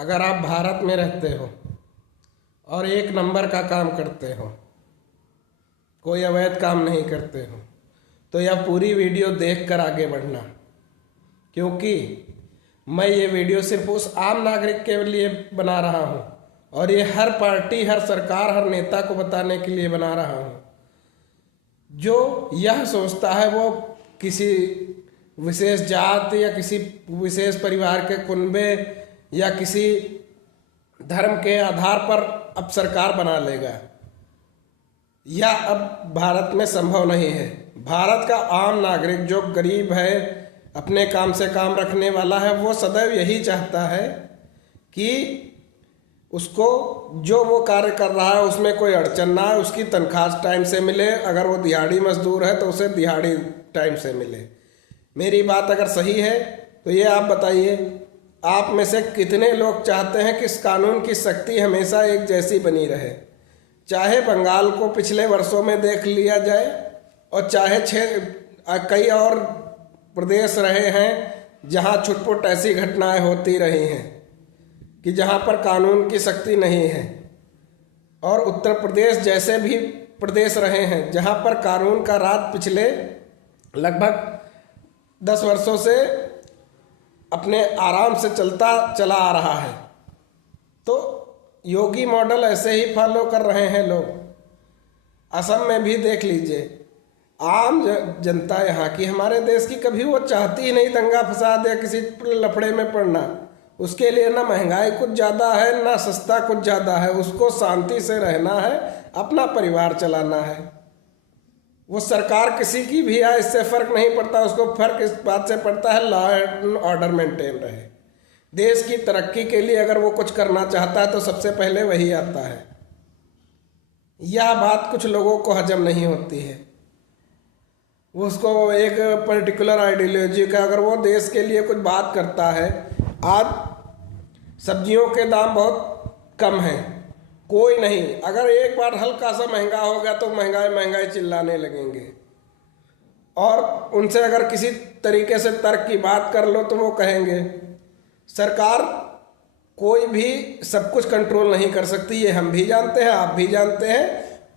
अगर आप भारत में रहते हो और एक नंबर का काम करते हो, कोई अवैध काम नहीं करते हो, तो यह पूरी वीडियो देखकर आगे बढ़ना, क्योंकि मैं ये वीडियो सिर्फ उस आम नागरिक के लिए बना रहा हूँ और ये हर पार्टी, हर सरकार, हर नेता को बताने के लिए बना रहा हूँ जो यह सोचता है वो किसी विशेष जात या किसी विशेष परिवार के कुनबे या किसी धर्म के आधार पर अब सरकार बना लेगा। यह अब भारत में संभव नहीं है। भारत का आम नागरिक जो गरीब है, अपने काम से काम रखने वाला है, वो सदैव यही चाहता है कि उसको जो वो कार्य कर रहा है उसमें कोई अड़चन ना आए, उसकी तनख्वाह टाइम से मिले, अगर वो दिहाड़ी मजदूर है तो उसे दिहाड़ी टाइम से मिले। मेरी बात अगर सही है तो ये आप बताइए, आप में से कितने लोग चाहते हैं कि इस कानून की सख्ती हमेशा एक जैसी बनी रहे? चाहे बंगाल को पिछले वर्षों में देख लिया जाए और चाहे कई और प्रदेश रहे हैं जहां छुटपुट ऐसी घटनाएं होती रही हैं कि जहां पर कानून की सख्ती नहीं है, और उत्तर प्रदेश जैसे भी प्रदेश रहे हैं जहां पर कानून का राज पिछले लगभग 10 वर्षों से अपने आराम से चला आ रहा है। तो योगी मॉडल ऐसे ही फॉलो कर रहे हैं लोग। असम में भी देख लीजिए, आम जनता यहाँ की, हमारे देश की, कभी वो चाहती ही नहीं दंगा फसाद या किसी लफड़े में पड़ना। उसके लिए ना महंगाई कुछ ज़्यादा है ना सस्ता कुछ ज़्यादा है, उसको शांति से रहना है, अपना परिवार चलाना है। वो सरकार किसी की भी आए इससे फ़र्क नहीं पड़ता, उसको फ़र्क इस बात से पड़ता है लॉ एंड ऑर्डर मेंटेन रहे। देश की तरक्की के लिए अगर वो कुछ करना चाहता है तो सबसे पहले वही आता है। यह बात कुछ लोगों को हजम नहीं होती है। उसको एक पर्टिकुलर आइडियोलॉजी का, अगर वो देश के लिए कुछ बात करता है, आज सब्जियों के दाम बहुत कम हैं, कोई नहीं, अगर एक बार हल्का सा महंगा हो गया तो महंगाई चिल्लाने लगेंगे। और उनसे अगर किसी तरीके से तर्क की बात कर लो तो वो कहेंगे सरकार कोई भी सब कुछ कंट्रोल नहीं कर सकती, ये हम भी जानते हैं, आप भी जानते हैं,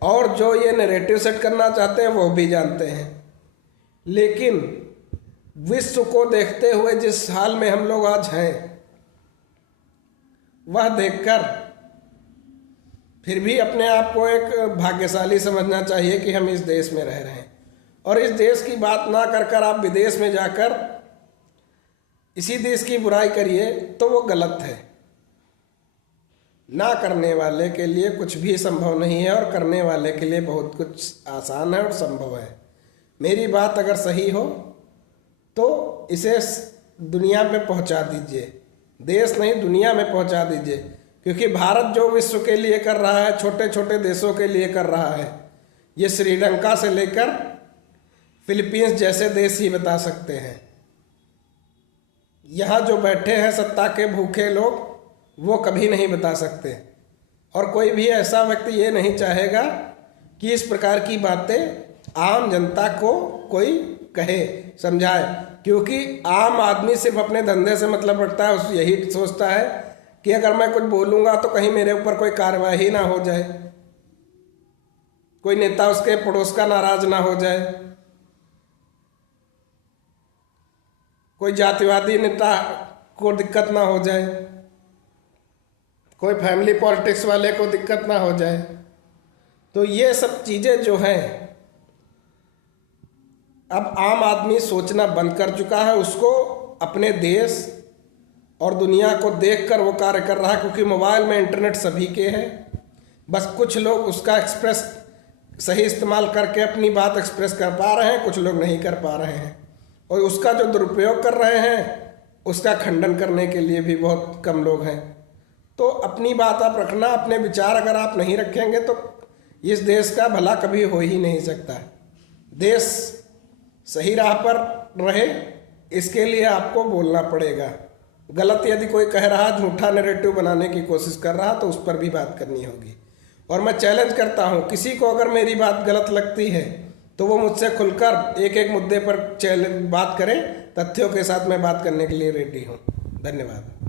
और जो ये नैरेटिव सेट करना चाहते हैं वो भी जानते हैं। लेकिन विश्व को देखते हुए जिस हाल में हम लोग आज हैं, वह देखकर फिर भी अपने आप को एक भाग्यशाली समझना चाहिए कि हम इस देश में रह रहे हैं। और इस देश की बात ना कर कर आप विदेश में जाकर इसी देश की बुराई करिए तो वो गलत है। ना करने वाले के लिए कुछ भी संभव नहीं है और करने वाले के लिए बहुत कुछ आसान है और संभव है। मेरी बात अगर सही हो तो इसे दुनिया में पहुंचा दीजिए, देश नहीं दुनिया में पहुंचा दीजिए, क्योंकि भारत जो विश्व के लिए कर रहा है, छोटे छोटे देशों के लिए कर रहा है, ये श्रीलंका से लेकर फिलीपींस जैसे देश ही बता सकते हैं। यहाँ जो बैठे हैं सत्ता के भूखे लोग, वो कभी नहीं बता सकते, और कोई भी ऐसा व्यक्ति ये नहीं चाहेगा कि इस प्रकार की बातें आम जनता को कोई कहे, समझाए, क्योंकि आम आदमी सिर्फ अपने धंधे से मतलब रखता है। उस यही सोचता है कि अगर मैं कुछ बोलूँगा तो कहीं मेरे ऊपर कोई कार्रवाई ना हो जाए, कोई नेता उसके पड़ोस का नाराज ना हो जाए, कोई जातिवादी नेता को दिक्कत ना हो जाए, कोई फैमिली पॉलिटिक्स वाले को दिक्कत ना हो जाए। तो ये सब चीज़ें जो हैं अब आम आदमी सोचना बंद कर चुका है। उसको अपने देश और दुनिया को देखकर वो कार्य कर रहा है, क्योंकि मोबाइल में इंटरनेट सभी के हैं। बस कुछ लोग उसका सही इस्तेमाल करके अपनी बात एक्सप्रेस कर पा रहे हैं, कुछ लोग नहीं कर पा रहे हैं, और उसका जो दुरुपयोग कर रहे हैं उसका खंडन करने के लिए भी बहुत कम लोग हैं। तो अपनी बात आप रखना, अपने विचार अगर आप नहीं रखेंगे तो इस देश का भला कभी हो ही नहीं सकता। देश सही राह पर रहे, इसके लिए आपको बोलना पड़ेगा। गलत यदि कोई कह रहा, झूठा नैरेटिव बनाने की कोशिश कर रहा, तो उस पर भी बात करनी होगी। और मैं चैलेंज करता हूँ, किसी को अगर मेरी बात गलत लगती है तो वो मुझसे खुलकर एक एक मुद्दे पर बात करें, तथ्यों के साथ मैं बात करने के लिए रेडी हूँ। धन्यवाद।